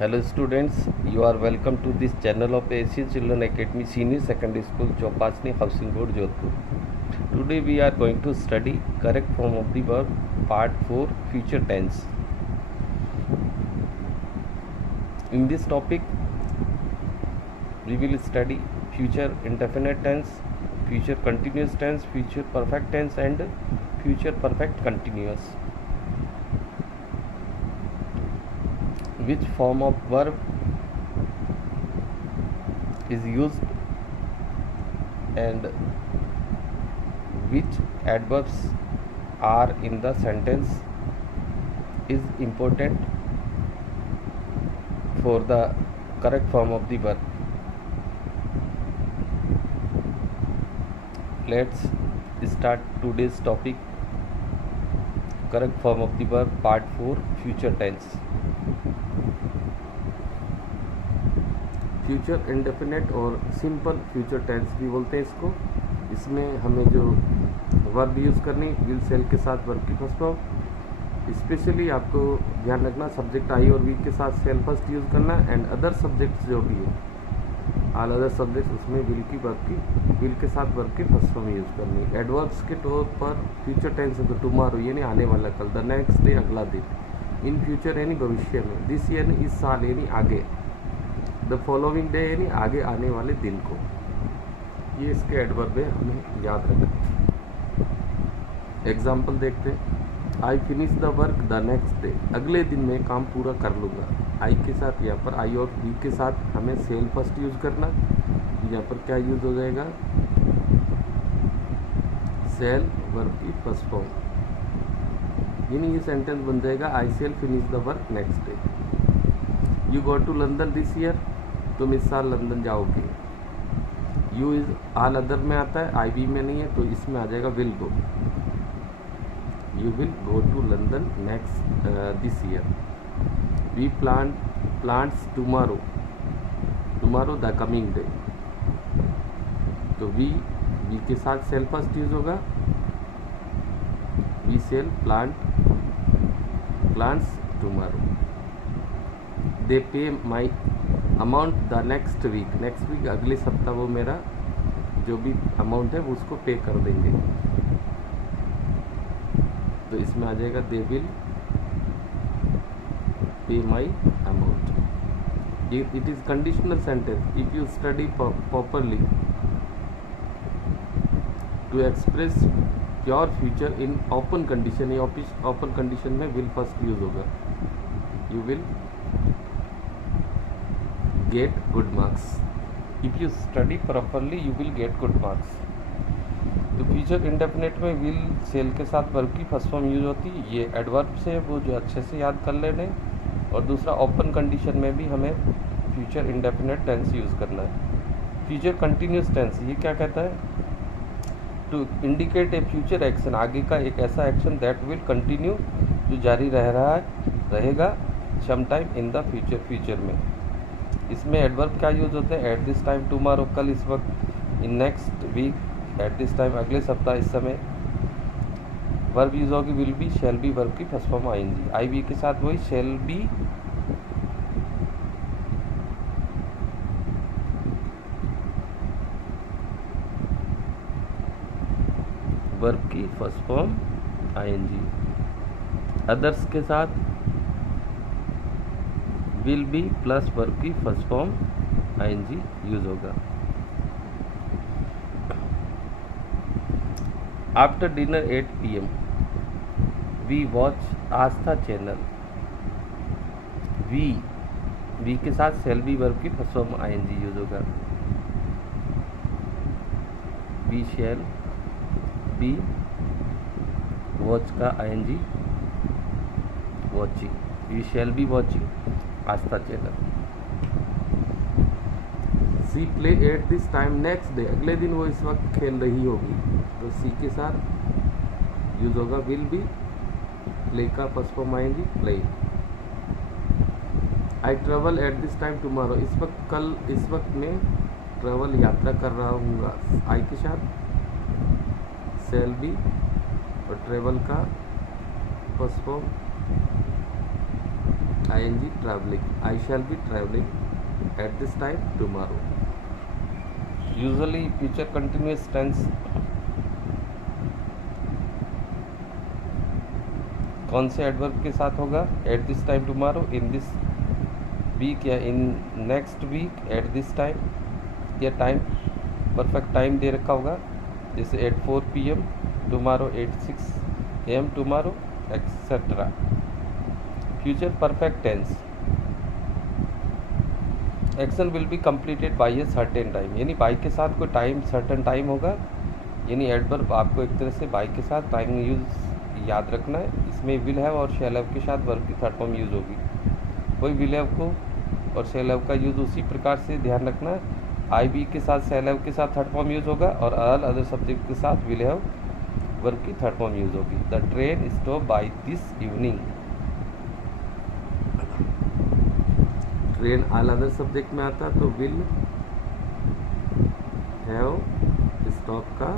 Hello students, you are welcome to this channel of Asian Children Academy Senior Secondary School, Chopachni Housing Board, Jodhpur. Today we are going to study correct form of the verb part 4 future tense. In this topic we will study future indefinite tense, future continuous tense, future perfect tense and future perfect continuous. Which form of verb is used and which adverbs are in the sentence is important for the correct form of the verb. Let's start today's topic, correct form of the verb part 4 future tense. Future indefinite और simple future tense भी बोलते हैं इसको। इसमें हमें जो verb use करनी will sell के साथ वर्ब की फर्स्ट फॉर्म। स्पेशली आपको ध्यान रखना सब्जेक्ट आई और वी के साथ सेल फर्स्ट यूज़ करना एंड अदर सब्जेक्ट्स जो भी है ऑल अदर सब्जेक्ट्स उसमें विल के साथ वर्ब की फर्स्ट फॉर्म यूज़ करनी। एडवर्ब्स के तौर पर फ्यूचर टेंस है तो टुमारो यानी आने वाला कल, द नेक्स्ट डे अगला दिन, इन फ्यूचर यानी भविष्य में, दिस ईयर इस साल यानी आगे, द फॉलोइंग डे यानी आगे आने वाले दिन को। ये इसके एडवर्ब है, हमें याद रखना। एग्जाम्पल देखते हैं। I finish the work the next day, अगले दिन में काम पूरा कर लूँगा। आई के साथ यहाँ पर आई और बी के साथ हमें सेल फर्स्ट यूज़ करना। यहाँ पर क्या यूज़ हो जाएगा, सेल वर्ब की फर्स्ट फॉर्म, यानी ये सेंटेंस बन जाएगा I shall finish the work next day. You go to London this year, तुम इस साल लंदन जाओगे। यू इज ऑल अदर में आता है, आई बी में नहीं है, तो इसमें आ जाएगा will go. You will go to London next this year. We plants tomorrow, tomorrow the coming day, तो वी के साथ सेल फर्स्ट यूज होगा, we shall plants tomorrow. They pay my amount the next week अगले सप्ताह वो मेरा जो भी अमाउंट है वो उसको पे कर देंगे, तो इसमें आ जाएगा they will pay my amount. It is conditional sentence if you study properly to express your future in open condition. Open condition में विल फर्स्ट यूज होगा। You will get good marks, if you study properly you will get good marks। तो future indefinite में will sell के साथ verb की first form use होती है। ये एडवर्ब से वो जो अच्छे से याद कर लेने। और दूसरा ओपन कंडीशन में भी हमें फ्यूचर इंडेफिनेट टेंस यूज़ करना है। फ्यूचर कंटिन्यूस टेंस ये क्या कहता है, to indicate a future action, आगे का एक ऐसा एक्शन दैट विल कंटिन्यू जो जारी रहेगा some time in the future में। इसमें एडवर्ब क्या यूज होते हैं, एट दिस टाइम टुमारो कल, इस वक्त, in next week, at this time अगले सप्ताह, इस समय। वर्ब यूज होगी will be, shall be verb की first form I N G, I be के साथ वही शैल बी, वर्ब की फर्स्ट फॉर्म आईएनजी। अदर्स के साथ विल बी प्लस वर्ब की फर्स्ट फॉर्म आईएनजी यूज होगा। After dinner 8 PM we watch Aastha channel. We के साथ सेल बी वर्ब की फर्स्ट फॉर्म आईएनजी यूज होगा। वी शैल बी वॉच का I N G watching, we shall be watching Aastha channel. She play at this time next day, अगले दिन वो इस वक्त खेल रही होगी, तो सी के साथ यूज होगा विल बी, प्ले का फर्स्ट फॉर्म आएंगी play. I travel eight this time tomorrow, इस वक्त में ट्रेवल यात्रा कर रहा हूँगा, आई के साथ सेल बी और ट्रेवल का first form ing traveling. I shall be traveling at this time tomorrow. Usually future continuous tense कौन से एडवर्ब के साथ होगा? At this time tomorrow, in this week या in next week, at this time, या time perfect time दे रखा होगा, जैसे at 4 PM tomorrow, at 6 AM tomorrow, etcetera. Future perfect tense, action will be completed by a certain time, यानी by के साथ कोई टाइम सर्टेन टाइम होगा, यानी एडवर्ब आपको एक तरह से बाय के साथ टाइम यूज याद रखना है. इसमें विल हैव और शैल हैव के साथ वर्ब की थर्ड फॉर्म यूज होगी. कोई विल हैव को और शैल हैव का यूज उसी प्रकार से ध्यान रखना है. आई बी के साथ शैल हैव के साथ थर्ड फॉर्म यूज होगा और ऑल अदर सब्जेक्ट के साथ विल हैव वर्ब की थर्ड फॉर्म यूज होगी. The train stop by this evening. Train all other subject में आता तो विल हैव स्टॉप का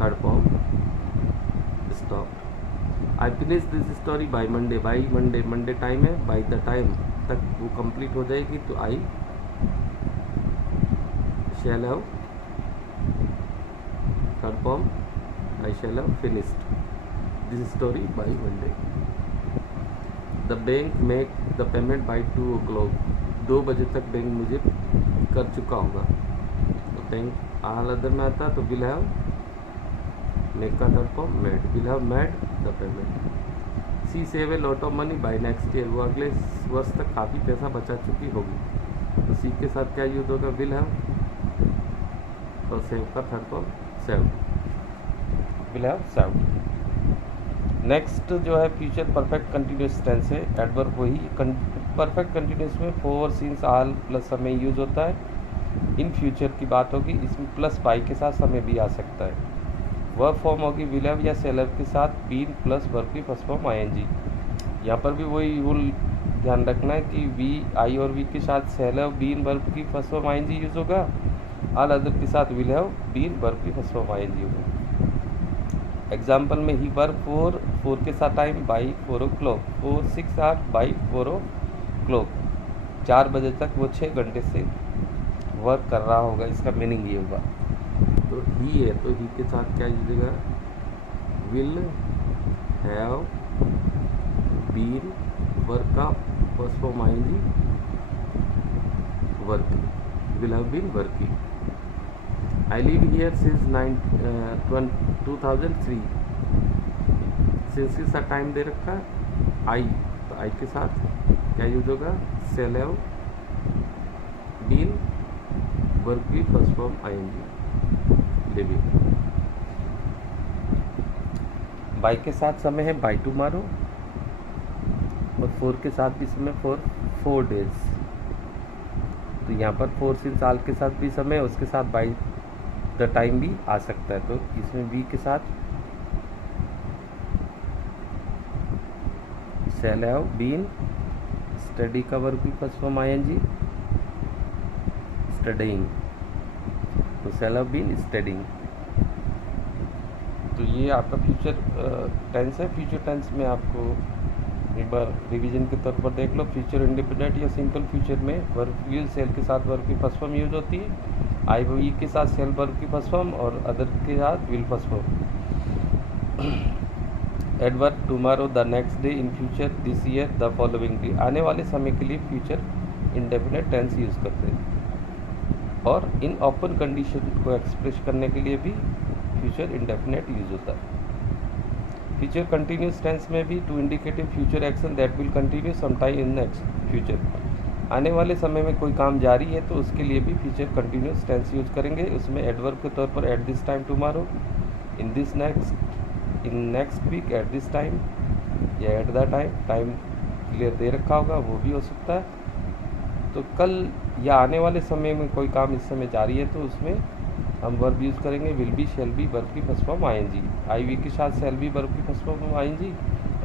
third form stop. I finish this story by Monday. By Monday, Monday time है, by the time तक वो complete हो जाएगी तो I shall have third form I shall have finished this story by Monday. The bank make the payment by 2 o'clock. 2 बजे तक bank मुझे कर चुका होगा. तो बैंक ऑल अदर में आता तो विल हैव मेक का third form made. Will have made the payment. She save a lot of money by next year. वो अगले वर्ष तक काफ़ी पैसा बचा चुकी होगी. तो सी के साथ क्या यूज होगा? विल हैव और सेव का third form save. Will have saved. Next जो है फ्यूचर परफेक्ट कंटिन्यूस टेंस है. एडवर्ब वही परफेक्ट कंटिन्यूस में फॉर, सिंस, ऑल प्लस समय यूज होता है. इन फ्यूचर की बात होगी, इसमें प्लस बाई के साथ समय भी आ सकता है. वर्ब फॉर्म होगी विल हैव या शैल हैव के साथ बीन प्लस वर्ब की फर्स्ट फॉर्म आईएनजी. यहाँ पर भी वही रूल ध्यान रखना है कि वी, आई और वी के साथ शैल हैव बीन वर्ब की फर्स्ट फॉर्म आईएनजी यूज होगा. ऑल अदर के साथ विल हैव बीन वर्ब की फर्स्ट फॉर्म आईएनजी होगा. एग्जाम्पल में ही वर्ब 4 के साथ time by 4 o'clock, 4 6 8 by 4 o'clock. 4 बजे तक वो 6 घंटे से वर्क कर रहा होगा. इसका मीनिंग ये होगा. तो ही है तो ही के साथ क्या यूजेगा? विल हैव बीन वर्क का फर्स्ट फॉर्म आएंगी working. Will have been working. I live here since 2003. Since के साथ टाइम दे रखा है आई, तो आई के साथ क्या यूज होगा? शैल हैव बीन वर्ब की फर्स्ट फॉर्म आएंगी लिविंग. बाई के साथ समय है बाई टुमारो और 4 के साथ भी समय फॉर 4 days. तो यहाँ पर 4 सिंस ऑल के साथ भी समय, उसके साथ बाई द टाइम भी आ सकता है. तो इसमें बी के साथ शैल हैव बीन स्टडी का वर्ब की फर्स्ट फॉर्म आईएनजी स्टडीइंग. तो शैल हैव बीन स्टडीइंग. तो ये आपका फ्यूचर टेंस है. फ्यूचर टेंस में आपको एक बार रिवीजन के तौर पर देख लो. फ्यूचर इंडिपेंडेंट या सिंपल फ्यूचर में वर्ब विल सेल के साथ वर्ब की फर्स्ट फॉर्म यूज होती है. आई वी के साथ सेल वर्ब की फर्स्ट फॉर्म और अदर के साथ will first form. Adverb tomorrow, the next day, in future, this year, the following day. आने वाले समय के लिए फ्यूचर इंडेफिनेट टेंस यूज करते हैं. और इन ओपन कंडीशन को एक्सप्रेस करने के लिए भी फ्यूचर इंडेफिनेट यूज होता है. फ्यूचर कंटिन्यूस टेंस में भी to indicate future action that will continue sometime in next future. आने वाले समय में कोई काम जारी है तो उसके लिए भी फ्यूचर कंटिन्यूस टेंस यूज करेंगे. उसमें एडवर्ब के तौर पर at this time tomorrow, in this next, in next week, at this time या at the time. Time clear दे रखा होगा वो भी हो सकता है. तो कल या आने वाले समय में कोई काम इस समय जारी है तो उसमें हम वर्ब यूज़ करेंगे will be, shall be, verb की first form I N G. I we के साथ शैल बी वर्ब की फर्स्ट फॉर्म आईएनजी,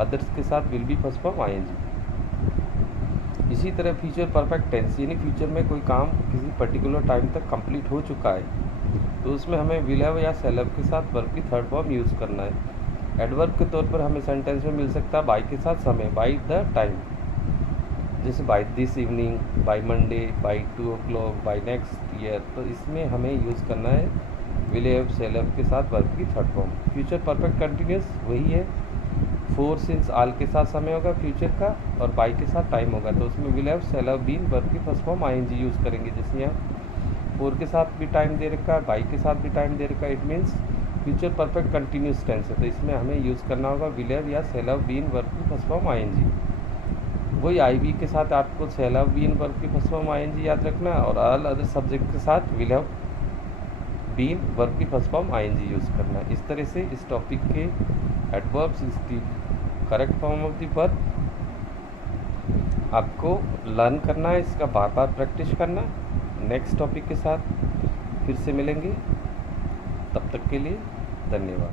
अदर्स के साथ will be first form I N G. इसी तरह फ्यूचर परफेक्ट टेंस, यानी फ्यूचर में कोई काम किसी पर्टिकुलर टाइम तक कंप्लीट हो चुका है तो उसमें हमें विल हैव या शैल हैव के साथ वर्ब की थर्ड फॉर्म यूज़ करना है. एडवर्ब के तौर पर हमें सेंटेंस में मिल सकता है बाई के साथ समय, बाई द टाइम. जैसे by this evening, by Monday, by 2 o'clock, by next year, तो इसमें हमें यूज़ करना है विल हैव सेल हैव के साथ वर्ब की third form. Future perfect continuous वही है, फोर सिंस आल के साथ समय होगा फ्यूचर का, और बाई के साथ टाइम होगा, तो उसमें will have shall have been verb की फर्स्ट फॉर्म आईएनजी यूज़ करेंगे। जैसे यहाँ फोर के साथ भी टाइम दे रखा है, बाई के साथ भी टाइम दे रखा है, it means future perfect continuous tense है, तो इसमें हमें यूज़ करना होगा विल हैव या सेल हैव बीन वर्ब की फर्स्ट फॉर्म आईएनजी। वही आई बी के साथ आपको सेल हैव बीन वर्ब की फर्स्ट फॉर्म आईएनजी याद रखना है, और ऑल अदर सब्जेक्ट के साथ विल हैव बीन वर्ब की फर्स्ट फॉर्म आईएनजी यूज़ करना है। इस तरह से इस टॉपिक के एडवर्ब्स, इसकी correct form of the verb आपको लर्न करना है, इसका बार बार प्रैक्टिस करना है। नेक्स्ट टॉपिक के साथ फिर से मिलेंगे, तब तक के लिए धन्यवाद।